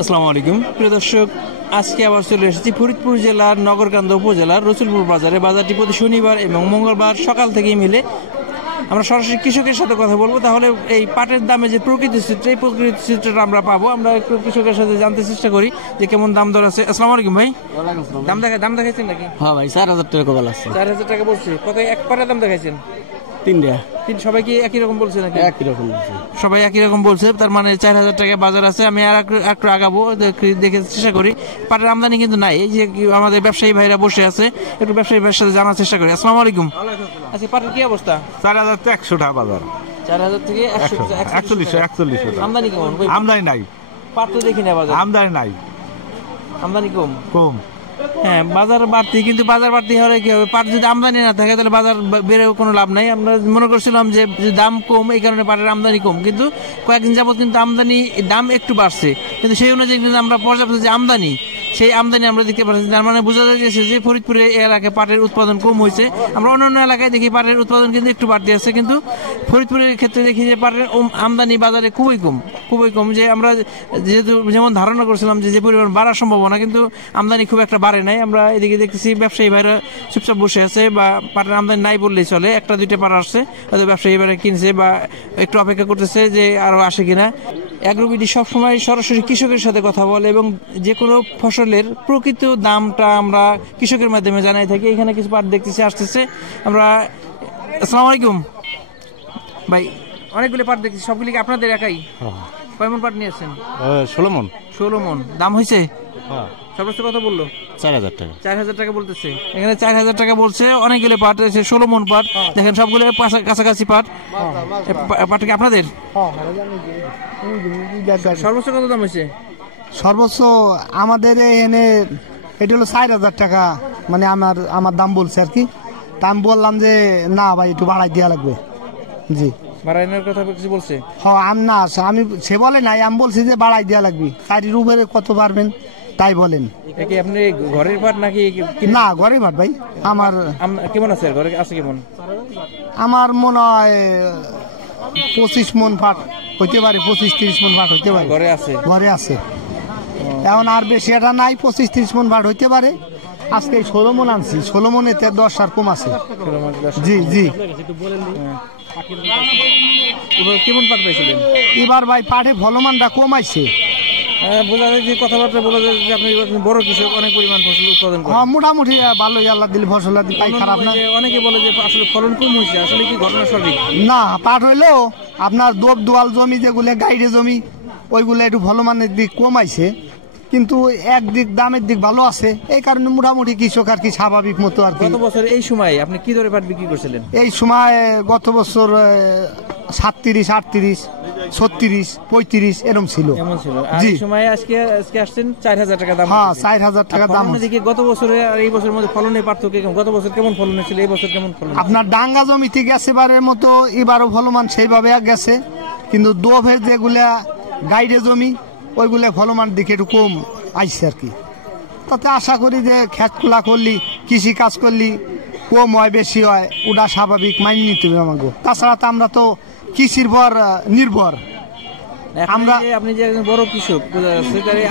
আসসালামু আলাইকুম প্রিয় দর্শক, আজকে আবার চলে এসেছি ফরিদপুর জেলার নগরকান্দা উপজেলার রসুলপুর বাজারে। বাজারটি প্রতি শনিবার এবং মঙ্গলবার সকাল থেকেই মিলে। আমরা সরাসরি কৃষকের সাথে কথা বলবো, তাহলে এই পাটের দামে যে প্রকৃতি চিত্র, এই প্রকৃতি চিত্রটা আমরা পাবো। আমরা একটু কৃষকের সাথে জানতে চেষ্টা করি যে কেমন দাম দর আছে। আসসালামু আলাইকুম ভাই। দাম দেখাইছেন নাকি? হ্যাঁ ভাই, 4,000 টাকা কবল আছে। 4,000 টাকা বলছে। কত এক পাটের দাম দেখাইছেন? 3টা। সবাই কি একই রকম বলছে নাকি? একই রকম বলছে, সবাই একই রকম বলছে। তার মানে 4,000 টাকা বাজার আছে। আমি আর একটু আগাবো, দেখে চেষ্টা করি। পাটের আমদানি কিন্তু নাই। এই যে আমাদের ব্যবসায়ী ভাইরা বসে আছে, একটু ব্যবসায়ী ভাইয়ের সাথে জানার চেষ্টা করি। আসসালামু আলাইকুম। আচ্ছা, পাটের কি অবস্থা? 4,000 থেকে 100 টাকা বাজার। 4,000 থেকে 41 আমদানি কেমন? আমদানি নাই। পাট তো দেখি না বাজার। আমদানি নাই, আমদানি কম। হ্যাঁ, বাজার বাড়তি, কিন্তু বাজার বাড়তি হলে কি হবে? পাট যদি আমদানি না থাকে তাহলে বাজার বেড়েও কোনো লাভ নাই। আমরা মনে করছিলাম যে দাম কম, এই কারণে পাটের আমদানি কম, কিন্তু কয়েকদিন যাবত কিন্তু আমদানি দাম একটু বাড়ছে, কিন্তু সেই অনুযায়ী কিন্তু আমরা পর্যাপ্ত যে আমদানি, সেই আমদানি আমরা দেখতে পাচ্ছি। তার মানে বোঝা যাচ্ছে যে ফরিদপুরে এলাকায় পাটের উৎপাদন কম হয়েছে। আমরা অন্যান্য এলাকায় দেখি পাটের উৎপাদন কিন্তু একটু বাড়তি আছে, কিন্তু ফরিদপুরের ক্ষেত্রে দেখি যে পাটের আমদানি বাজারে খুবই কম। যে আমরা যেহেতু যেমন ধারণা করছিলাম যে পরিমাণ বাড়ার সম্ভাবনা, কিন্তু আমদানি খুব একটা বাড়ে নাই। আমরা এদিকে দেখতেছি ব্যবসায়ী ভাইরা চুপচাপ বসে আছে, বা পাটের আমদানি নাই বললেই চলে। একটা দুইটা পাট আসছে, হয়তো ব্যবসায়ী ভাইরা কিনছে বা একটু অপেক্ষা করতেছে যে আরো আসে কিনা। অ্যাগ্রোবিডি সবসময় সরাসরি কৃষকের সাথে কথা বলে এবং যে কোনো ফসলের প্রকৃত দামটা আমরা কৃষকের মাধ্যমে জানাই থাকি। এখানে কিছু পাট দেখতেছি আসতেছে আমরা। আসসালামু আলাইকুম ভাই, অনেকগুলো পাট দেখছি, সবগুলি কি আপনাদের একাই? কয় মন পাট নিয়ে আসছেন? 16 মন। 16 মন। দাম হয়েছে? সর্বোচ্চ কত বললো? 4,000 টাকা। 4,000 টাকা বলতেছে। এখানে 4,000 টাকা বলছে। অনেকগুলো পাট আছে, 16 মন পাট। দেখেন সবগুলো কাছাকাছি পাট। পাট কি আপনাদের? সর্বোচ্চ কত দাম হয়েছে? সর্বোচ্চ আমাদের এখানে এটা হলো 4,000 টাকা, মানে আমার দাম বলছে আর কি। তা আমি বললাম যে না ভাই, একটু বাড়াই দেওয়া লাগবে। জি, বাড়াইনোর কথা কিছু বলছে? হ্যাঁ, আমি সে বলে নাই, আমি বলছি যে বাড়াই দেওয়া লাগবে। চারির উপরে কত পারবেন তাই বলেন। আপনি ঘরের পাট নাকি? না, ঘরের পাট ভাই। আমার কেমন আছে? ঘরে আছে কেমন? আমার মনে হয় 25 মন পাট হইতে পারে, 25-30 মন পাট হইতে পারে। ঘরে আছে। এখন আর বেশি এটা নাই, 25-30 মন পাট হইতে পারে। আজকে 16 মন আনছি, 16 মনেতে 10 আর কম আছে। জি। কেমন পাট পাইছিলেন এবার? ভাই পাটে ফলমানটা কমাইছে। বোঝা যায় যে কথাবার্তা বলা যায় যে আপনি বড় কৃষক, অনেক পরিমাণ ফসল উৎপাদন করেন। হ্যাঁ, মোটামুটি ভালোই, আল্লাহ দিলে ফসল পাই, খারাপ না। অনেকে বলে যে আসলে ফলন কম হয়েছে, আসলে কি ঘটনা সঠিক? না, পাট হইলেও আপনার দোয়াল জমি যেগুলো গাইডে জমি, ওইগুলো একটু ফলমানের দিক কমাইছে, কিন্তু একদিক দামের দিক ভালো আছে। এই কারণে মোটামুটি কৃষক আর কি স্বাভাবিক মতো আর কি। গত বছর এই সময় আপনি কি দরে পাট বিক্রি করছিলেন? এই সময় গত বছর 37, 38, 36, 35 এরকম ছিল। জি, সময় আজকে আসছেন 4,000 টাকা দাম। হ্যাঁ, 4,000 টাকা দাম। দেখি গত বছরে আর এই বছরের মধ্যে ফলনের পার্থক্য কেমন? গত বছর কেমন ফলন ছিল, এই বছর কেমন ফলন? আপনার ডাঙ্গা জমিতে গেছে এবারের মতো, এবারও ফলমান সেইভাবে গেছে, কিন্তু দোভের যেগুলা গাইডে জমি, ওইগুলো ফলমান দিকে একটু কম আইসছে আর কি। তাতে আশা করি যে খেতখোলা করলি, কৃষি কাজ করলি কম হয় বেশি হয়, ওটা স্বাভাবিক, মাইনে নিতে হবে আমাকে। তাছাড়া তো আমরা তো কৃষির পর নির্ভর। আপনি যে একজন বড় কৃষক,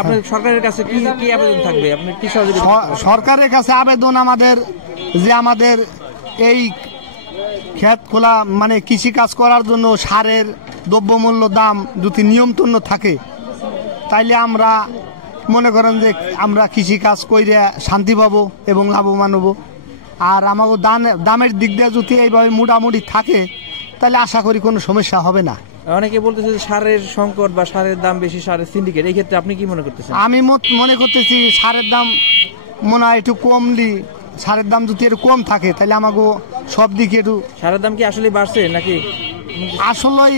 আপনার সরকারের কাছে কি আবেদন থাকবে? আপনি কি সরকারের কাছে আবেদন আমাদের যে আমাদের এই ক্ষেত খোলা, মানে কৃষি কাজ করার জন্য সারের দ্রব্যমূল্য দাম যদি নিয়ন্ত্রণ থাকে, তাইলে আমরা মনে করেন যে আমরা কৃষি কাজ করে শান্তি পাবো এবং লাভবান হবো। আর আমাকে দামের দিক দিয়ে যদি এইভাবে মোটামুটি থাকে, তাহলে আশা করি কোনো সমস্যা হবে না। অনেকে বলতেছে যে সারের সংকট বা সারের দাম বেশি, সারের সিন্ডিকেট, এই ক্ষেত্রে আপনি কি মনে করতেছেন? আমি মনে করতেছি সারের দাম মনে হয় একটু কমলি, সারের দাম যদি একটু কম থাকে, তাহলে আমাকে সব দিকে একটু। সারের দাম কি আসলে বাড়ছে নাকি? আসলেই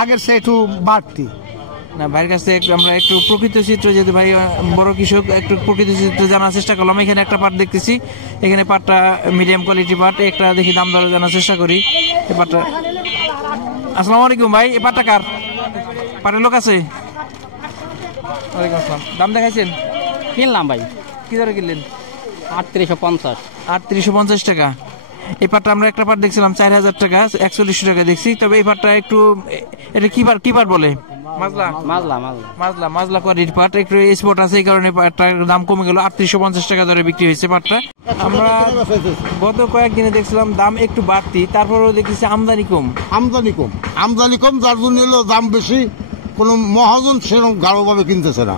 আগের চেয়ে একটু বাড়তি না। ভাইয়ের কাছে আমরা একটু প্রকৃত চিত্র, যেহেতু ভাই বড় কৃষক, একটু প্রকৃত চিত্র জানার চেষ্টা করলাম। এখানে একটা পাট দেখতেছি, এখানে পাটটা মিডিয়াম কোয়ালিটি পাট। একটা দেখি দাম দর জানার চেষ্টা করি এই পাটটা। আসসালামু আলাইকুম ভাই, এই পাটটা কার? পাটের লোক আছে? ওয়ালাইকুম আসসালাম। দাম দেখাইছেন? কিনলাম ভাই। কি দরে কিনলেন? 3850। 3850 টাকা। এই পাটটা আমরা একটা পাট দেখছিলাম 4,000 টাকা, 4100 টাকা দেখছি। তবে এই পাটটা একটু, এটা কি পাট বলে? মাজলা মাজলা মাজলা মাজলা মাজলা কোয়ালিটির পাট একটু স্পট আছে, এই কারণে পাটটার দাম কমে গেল। 3850 টাকা দরে বিক্রি হয়েছে পাটটা। আমরা গত কয়েকদিনে দেখছিলাম দাম একটু বাড়তি, তারপরেও দেখেছি আমদানি কম। আমদানি কম যার জন্য এলো দাম বেশি। কোনো মহাজন সেরকম গাঢ়ভাবে কিনতেছে না।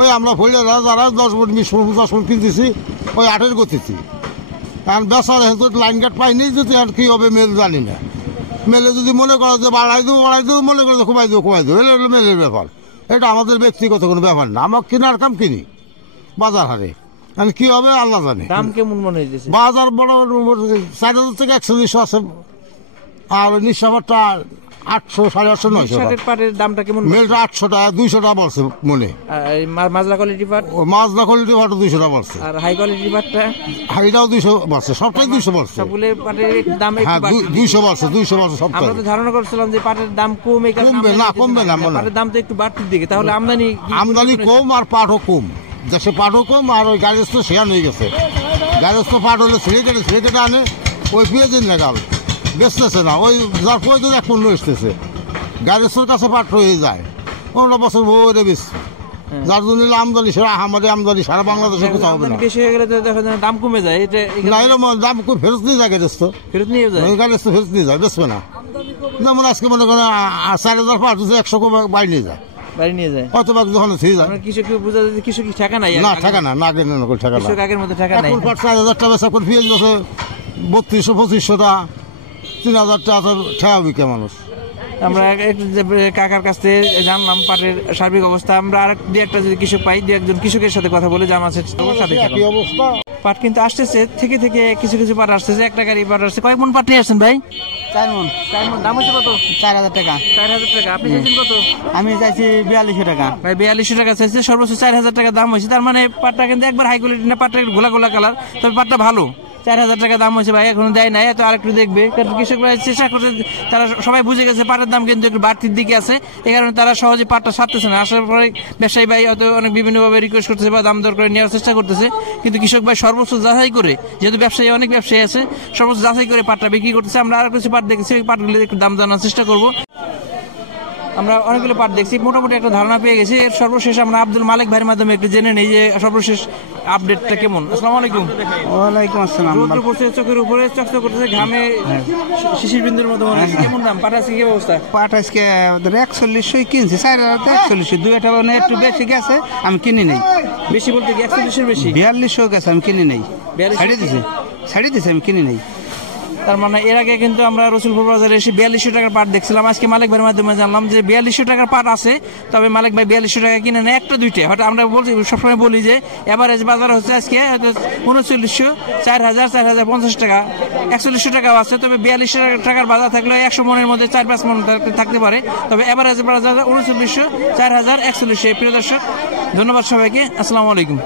ওই আমরা ফইলারা যারা 10 মণ 20 মণ 50 মণ কিনতেছি ওই 8-এর গতিতে। কারণ বেচার হেতু লাইন কাট পাইনি, যদি আর কি হবে মেল জানি না। মেলে যদি মনে করো যে বাড়াই দেবো, মনে করো যে কমাই দেবো, এটা হলো মেলের ব্যাপার। এটা আমাদের ব্যক্তিগত কোনো ব্যাপার না। আমার কেনার কাম কিনি বাজার হারে, আর কি হবে আল্লাহ জানে। দাম কেমন মনে হইতেছে? বাজার বড় 4000 থেকে 120 আছে, আর নিঃসাবারটা 800, 850, 900 শার্টের পাটের দামটা কেমন? মেলটা 800 টাকা, 200 টাকা পড়ছে মনে। আর এই মাজলা কোয়ালিটি পাট, মাজলা কোয়ালিটি পাটও 200 টাকা পড়ছে, আর হাই কোয়ালিটি পাটটা এটাও 200 পড়ছে, সবটাই 200 পড়ছে। সবগুলো পাটের দাম একটু হ্যাঁ, বাড়তি। 200 পড়ছে, 200 পড়ছে সবটাই। আমরা তো ধারণা করছিলাম যে পাটের দাম কমে, কারণ কমবে না, কমবে না মনে হয়। পাটের দাম তো একটু বাড়তির দিকে, তাহলে আমদানি কম আর পাটও কম। দেশে পাটও কম, আর ওই গাড়ি তো শেয়ার হয়ে গেছে। গাড়ি তো পাট হলে ছেড়ে কেটে আনে, ওই পেঁয়াজের লাগাল বেচতেছে না। ওই যার প্রয়োজন এক পণ্য এসতেছে, গাড়ির কাছে পাট রয়ে যায় 15 বছর ভরে বেশি। যার জন্য আমদানি সেরা আমাদের আমদানি সারা বাংলাদেশে কোথাও হবে না। বেশি হয়ে গেলে তো দেখা যায় দাম কমে যায়। না, এরকম দাম ফেরত নিয়ে যায় গাড়ি তো, ফেরত নিয়ে যায়, গাড়ি তো ফেরত নিয়ে যায়, বেচবে না। যেমন আজকে মনে করেন 4000 পাট 100 বাইরে নিয়ে যায়, বাড়ি নিয়ে যায়। কতবার যখন থেকে যায়। কৃষক বোঝা যায় কৃষক ঠেকা নাই, না ঠেকা না, না কেন ঠেকা না। কৃষক আগের মতো ঠেকা নাই। এখন পাট 4000 টাকা বেচা, এখন পেঁয়াজ বেচে 3200-2500 টাকা, 3000 টাকা ঠেকা বিকে মানুষ। আমরা একটু কাকার কাছ থেকে জানলাম পাটের সার্বিক অবস্থা। আমরা আর দুই একটা যদি কৃষক পাই, দুই একজন কৃষকের সাথে কথা বলে জানার চেষ্টা করবো। সাথে থাকুন। অবস্থা পাট কিন্তু আসতেছে থেকে কিছু কিছু পাট আসতেছে, একটা গাড়ি পাট আসছে। কয়েক মন পাট নিয়ে আসছেন ভাই? 4 মণ। 4 মন। দাম হচ্ছে কত? 4000 টাকা। 4000 টাকা। আপনি চাইছেন কত? আমি চাইছি 4200 টাকা। ভাই 4200 টাকা চাইছে, সর্বোচ্চ 4000 টাকা দাম হয়েছে। তার মানে পাটটা কিন্তু একবার হাই কোয়ালিটি না, পাটটা গোলা গোলা কালার, তবে পাটটা ভালো। 4000 টাকা দাম হয়েছে ভাই, এখনো দেয় নাই, তো আরেকটু দেখবে। কারণ কৃষকরা চেষ্টা করছে, তারা সবাই বুঝে গেছে পাটের দাম কিন্তু একটু বাড়তির দিকে আছে, এই কারণে তারা সহজে পাটটা ছাড়তেছে না। আসার পরে ব্যবসায়ী ভাই হয়তো অনেক বিভিন্নভাবে রিকোয়েস্ট করতেছে বা দাম দর করে নেওয়ার চেষ্টা করতেছে, কিন্তু কৃষক ভাই সর্বোচ্চ যাচাই করে, যেহেতু অনেক ব্যবসায়ী আছে, সর্বোচ্চ যাচাই করে পাটটা বিক্রি করতেছে। আমরা আর কিছু পাট দেখেছি, ওই পাটগুলো একটু দাম জানার চেষ্টা করবো। আমরা অনেকগুলো পাট দেখছি, মোটামুটি একটা ধারণা পেয়ে গেছি। এর সর্বশেষ আমরা আব্দুল মালিক ভাইয়ের মাধ্যমে একটু জেনে নেই যে সর্বশেষ আপডেটটা কেমন। আসসালামু আলাইকুম। ওয়ালাইকুম আসসালাম। রোদ্র পড়ছে, চোখের উপরে চকচক করতেছে, ঘামে শিশির বিন্দুর মতো মনে হচ্ছে। কেমন দাম পাট আছে, কি অবস্থা? পাট আজকে 4100 কিনছি, 4100। 2 টাকা একটু বেশি গেছে, আমি কিনি নেই। বেশি বলতে কি 4100 বেশি? 4200 গেছে, আমি কিনি নেই। 4200 ছাড়িয়ে দিছে, আমি কিনি নেই। তার মানে এর আগে কিন্তু আমরা রসুলপুর বাজারে এসে 4200 টাকার পাট দেখছিলাম। আজকে মালিক ভাইয়ের মাধ্যমে জানলাম যে 4200 টাকার পাট আছে, তবে মালিক ভাই 4200 টাকা কিনে নেয় একটা দুইটা। হয়তো আমরা বলছি, সবসময় বলি যে এভারেজ বাজার হচ্ছে আজকে 3900, 4000, 4050 টাকা, 4100 টাকাও আছে। তবে 4200 টাকার বাজার থাকলে 100 মনের মধ্যে 4-5 মন থাকতে পারে। তবে এভারেজ বাজার 3900, 4000, 4100। প্রিয় দর্শক, ধন্যবাদ সবাইকে। আসসালামু আলাইকুম।